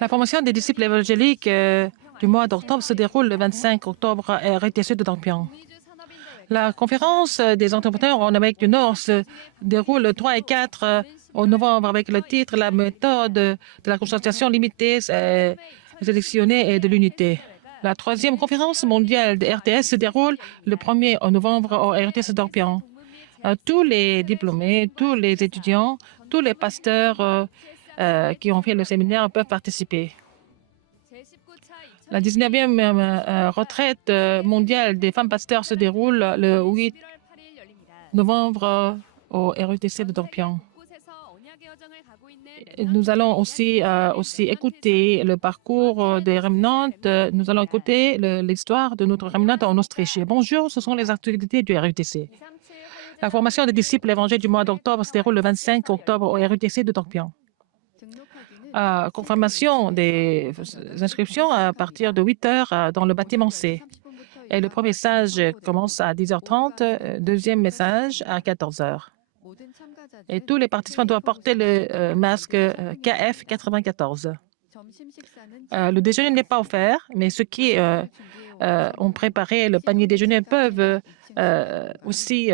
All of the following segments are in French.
La formation des disciples évangéliques du mois d'octobre se déroule le 25 octobre à RTC de Dorpion. La conférence des entrepreneurs en Amérique du Nord se déroule le 3 et 4 au novembre avec le titre La méthode de la concentration limitée, sélectionnée et de l'unité. La troisième conférence mondiale de RTS se déroule le 1er novembre au RTS de Dorpion. Tous les diplômés, tous les étudiants, tous les pasteurs qui ont fait le séminaire peuvent participer. La 19e retraite mondiale des femmes pasteurs se déroule le 8 novembre au RETC de Dorpion. Nous allons aussi écouter le parcours des remnantes. Nous allons écouter l'histoire de notre remnante en Autriche. Bonjour, ce sont les activités du RUTC. La formation des disciples évangéliques du mois d'octobre se déroule le 25 octobre au RUTC de Dorpion. Confirmation des inscriptions à partir de 8 heures dans le bâtiment C. Et le premier message commence à 10h30, deuxième message à 14h. Et tous les participants doivent porter le masque KF94. Le déjeuner n'est pas offert, mais ceux qui ont préparé le panier déjeuner peuvent aussi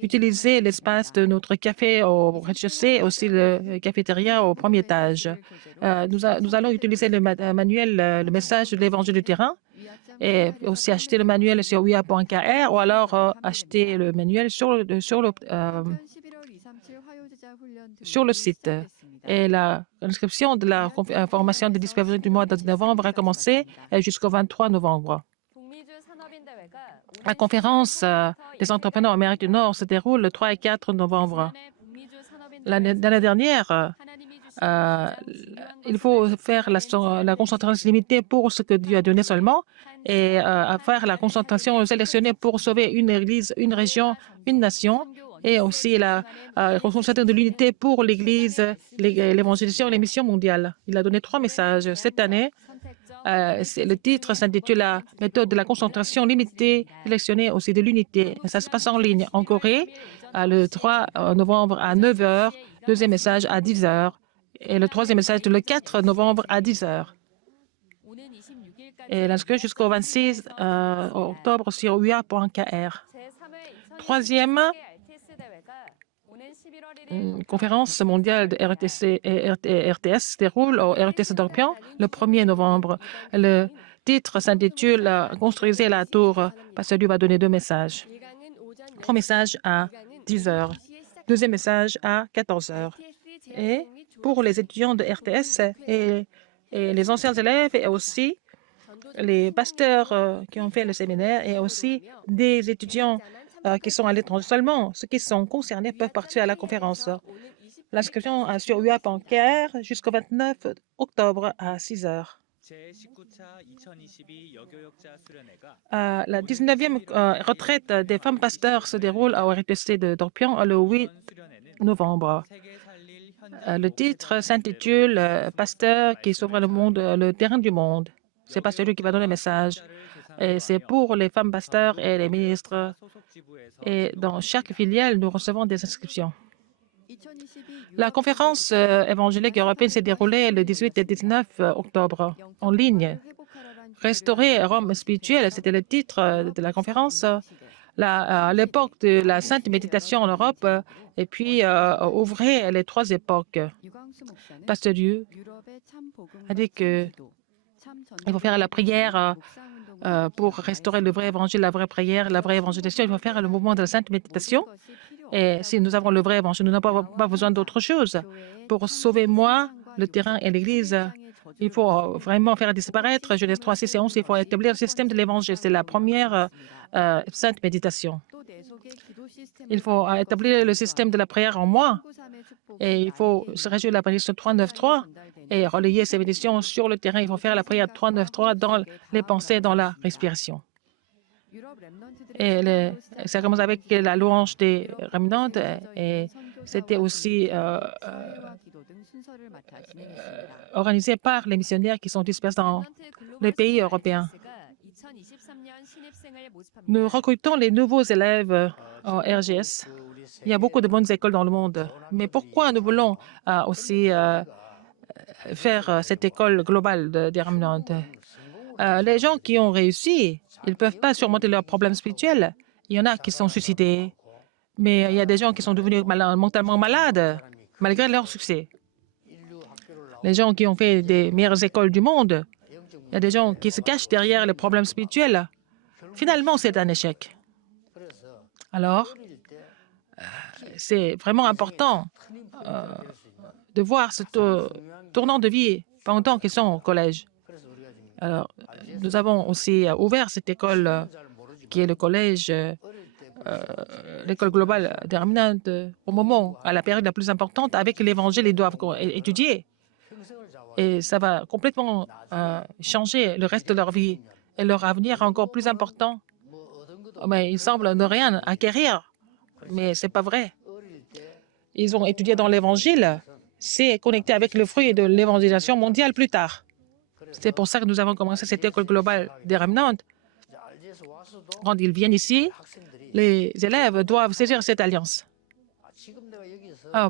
utiliser l'espace de notre café au rez-de-chaussée, aussi le cafétéria au premier étage. Nous allons utiliser le manuel, le message de l'évangile du terrain, et aussi acheter le manuel sur uia.kr ou alors acheter le manuel sur le site. Et l'inscription de la formation des disciples du mois de novembre a commencé jusqu'au 23 novembre. La conférence des entrepreneurs en Amérique du Nord se déroule le 3 et 4 novembre. L'année dernière, il faut faire la concentration limitée pour ce que Dieu a donné seulement et faire la concentration sélectionnée pour sauver une église, une région, une nation et aussi la concentration de l'unité pour l'église, l'évangélisation et les missions mondiales. Il a donné 3 messages cette année. Le titre s'intitule La méthode de la concentration limitée, sélectionnée aussi de l'unité. Ça se passe en ligne en Corée le 3 novembre à 9h, deuxième message à 10h et le troisième message le 4 novembre à 10h. Et l'inscription jusqu'au 26 octobre sur uia.kr. Troisième conférence mondiale de RTC et RTS se déroule au RTC Dorpion le 1er novembre. Le titre s'intitule « Construisez la tour ». Pasteur Dieu va donner 2 messages. Premier message à 10h, deuxième message à 14h. Et pour les étudiants de RTS et les anciens élèves et aussi les pasteurs qui ont fait le séminaire et aussi des étudiants qui sont à l'étranger. Seulement, ceux qui sont concernés peuvent participer à la conférence. L'inscription sur ua.kr jusqu'au 29 octobre à 6h. La 19e retraite des femmes pasteurs se déroule au RTC de Dorpion le 8 novembre. Le titre s'intitule « Pasteur qui sauve le monde, le terrain du monde ». C'est pas celui qui va donner le message. Et c'est pour les femmes pasteurs et les ministres. Et dans chaque filiale, nous recevons des inscriptions. La conférence évangélique européenne s'est déroulée le 18 et 19 octobre en ligne. Restaurer Rome spirituelle, c'était le titre de la conférence. À l'époque de la sainte méditation en Europe, et puis ouvrir les 3 époques. Pasteur Dieu a dit qu'il faut faire la prière pour restaurer le vrai évangile, la vraie prière, la vraie évangélisation. Il faut faire le mouvement de la sainte méditation. Et si nous avons le vrai évangile, nous n'avons pas besoin d'autre chose. Pour sauver moi, le terrain et l'Église, il faut vraiment faire disparaître Genèse 3, 6 et 11. Il faut établir le système de l'Évangile. C'est la première sainte méditation. Il faut établir le système de la prière en moi. Et il faut se réjouir de la bénédiction 393 et relayer ces bénédictions sur le terrain. Il faut faire la prière 393 dans les pensées, dans la respiration. Et ça commence avec la louange des remnantes et c'était aussi organisé par les missionnaires qui sont dispersés dans les pays européens. Nous recrutons les nouveaux élèves en RGS. Il y a beaucoup de bonnes écoles dans le monde. Mais pourquoi nous voulons aussi faire cette école globale des Remnants. Les gens qui ont réussi, ils ne peuvent pas surmonter leurs problèmes spirituels. Il y en a qui sont suicidés, mais il y a des gens qui sont devenus mentalement malades malgré leur succès. Les gens qui ont fait des meilleures écoles du monde, il y a des gens qui se cachent derrière les problèmes spirituels. Finalement, c'est un échec. Alors, c'est vraiment important de voir ce tournant de vie pendant qu'ils sont au collège. Alors, nous avons aussi ouvert cette école qui est le collège, l'école globale des Remnants, au moment, à la période la plus importante, avec l'Évangile, ils doivent étudier. Et ça va complètement changer le reste de leur vie et leur avenir encore plus important. Mais ils semblent ne rien acquérir, mais ce n'est pas vrai. Ils ont étudié dans l'Évangile, c'est connecté avec le fruit de l'évangélisation mondiale plus tard. C'est pour ça que nous avons commencé cette école globale des Remnants. Quand ils viennent ici, les élèves doivent saisir cette alliance.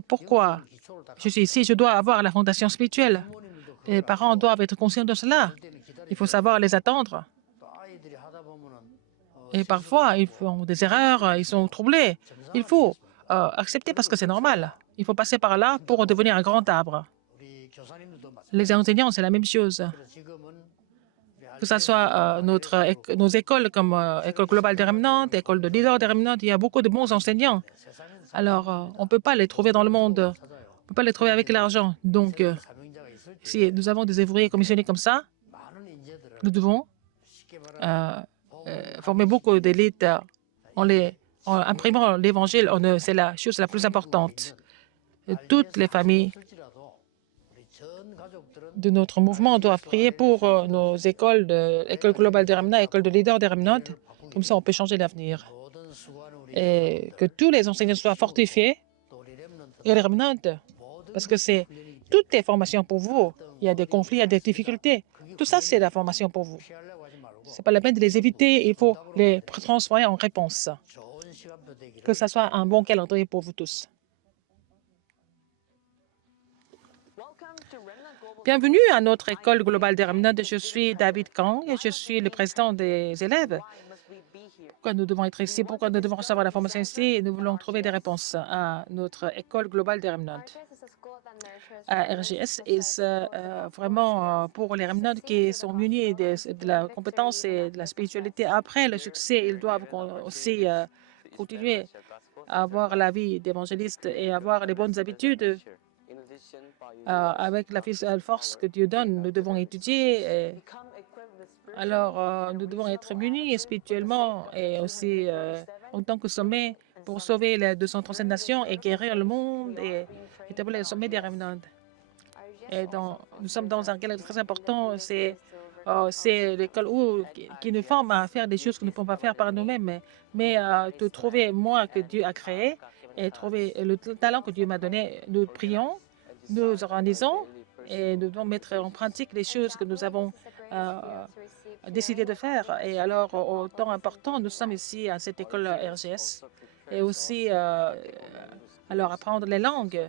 Pourquoi je suis ici? Je dois avoir la fondation spirituelle. Les parents doivent être conscients de cela. Il faut savoir les attendre. Et parfois, ils font des erreurs, ils sont troublés. Il faut accepter parce que c'est normal. Il faut passer par là pour devenir un grand arbre. Les enseignants, c'est la même chose. Que ce soit nos écoles comme École globale des Remnants, École de leader des Remnants, il y a beaucoup de bons enseignants. Alors, on ne peut pas les trouver dans le monde. On ne peut pas les trouver avec l'argent. Donc, si nous avons des ouvriers commissionnés comme ça, nous devons former beaucoup d'élites en imprimant l'Évangile. C'est la chose la plus importante. Toutes les familles de notre mouvement doivent prier pour nos écoles, École globale des Remnants, École de leader des Remnants. Comme ça, on peut changer l'avenir. Et que tous les enseignants soient fortifiés, et les Remnants, parce que c'est toutes les formations pour vous. Il y a des conflits, il y a des difficultés. Tout ça, c'est la formation pour vous. Ce n'est pas la peine de les éviter, il faut les transformer en réponse. Que ce soit un bon calendrier pour vous tous. Bienvenue à notre École globale des Remnants. Je suis David Kang et je suis le président des élèves. Pourquoi nous devons être ici? Pourquoi nous devons recevoir la formation ici? Nous voulons trouver des réponses à notre École globale des Remnants. RGS est vraiment pour les Remnants qui sont munis de la compétence et de la spiritualité. Après le succès, ils doivent aussi continuer à avoir la vie d'évangéliste et avoir les bonnes habitudes. Avec la force que Dieu donne, nous devons étudier. Alors, nous devons être munis spirituellement et aussi en tant que sommet pour sauver les 237 nations et guérir le monde et établir le sommet des Remnants. Et nous sommes dans un cadre très important. C'est l'école qui nous forme à faire des choses que nous ne pouvons pas faire par nous-mêmes, mais de trouver moi que Dieu a créé et trouver le talent que Dieu m'a donné. Nous prions, nous organisons et nous devons mettre en pratique les choses que nous avons décidé de faire. Et alors, au temps important, nous sommes ici à cette école RGS et aussi alors apprendre les langues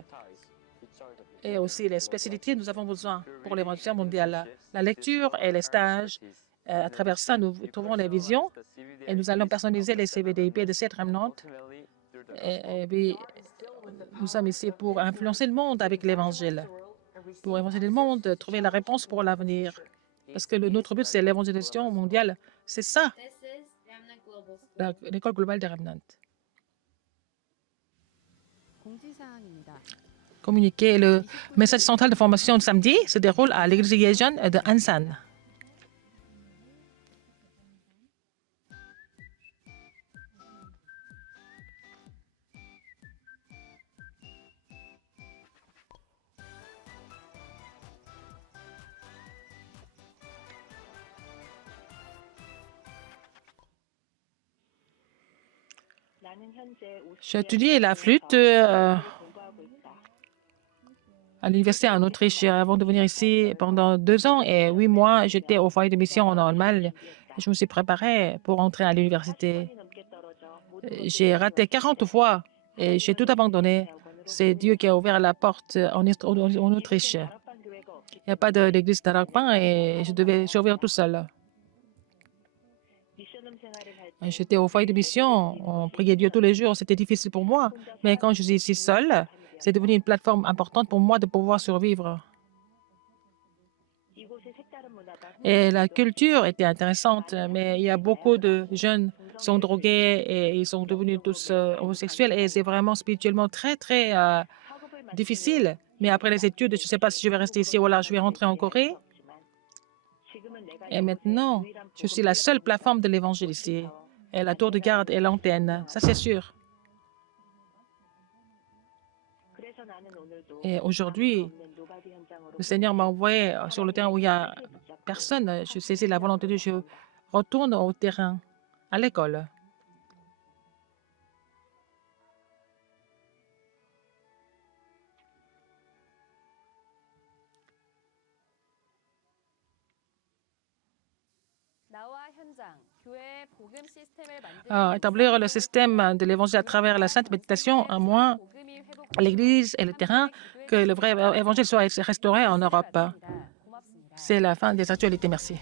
et aussi les spécialités nous avons besoin pour l'évolution mondiale. La lecture et les stages, à travers ça, nous trouvons les visions et nous allons personnaliser les CVDIP de cette Remnant. Et puis, nous sommes ici pour influencer le monde avec l'Évangile, pour évangéliser le monde, trouver la réponse pour l'avenir. Parce que notre but, c'est l'évangélisation mondiale. C'est ça, l'école globale des Remnants. Communiquer. Le message central de formation de samedi se déroule à l'église Yejeon de Ansan. J'ai étudié la flûte à l'université en Autriche avant de venir ici pendant 2 ans et 8 mois. J'étais au foyer de mission en Allemagne. Je me suis préparée pour entrer à l'université. J'ai raté 40 fois et j'ai tout abandonné. C'est Dieu qui a ouvert la porte en Autriche. n'y a pas d'église d'Aragpan et je devais survivre tout seul. J'étais au foyer de mission, on priait Dieu tous les jours, c'était difficile pour moi. Mais quand je suis ici seule, c'est devenu une plateforme importante pour moi de pouvoir survivre. Et la culture était intéressante, mais il y a beaucoup de jeunes qui sont drogués et ils sont devenus tous homosexuels et c'est vraiment spirituellement très, très difficile. Mais après les études, je ne sais pas si je vais rester ici ou là, je vais rentrer en Corée. Et maintenant, je suis la seule plateforme de l'Évangile ici. Et la tour de garde et l'antenne, ça c'est sûr. Et aujourd'hui, le Seigneur m'a envoyé sur le terrain où il n'y a personne. Je saisis la volonté de Dieu. Je retourne au terrain, à l'école. Établir le système de l'Évangile à travers la sainte méditation, à moins l'Église et le terrain, que le vrai Évangile soit restauré en Europe. C'est la fin des actualités. Merci.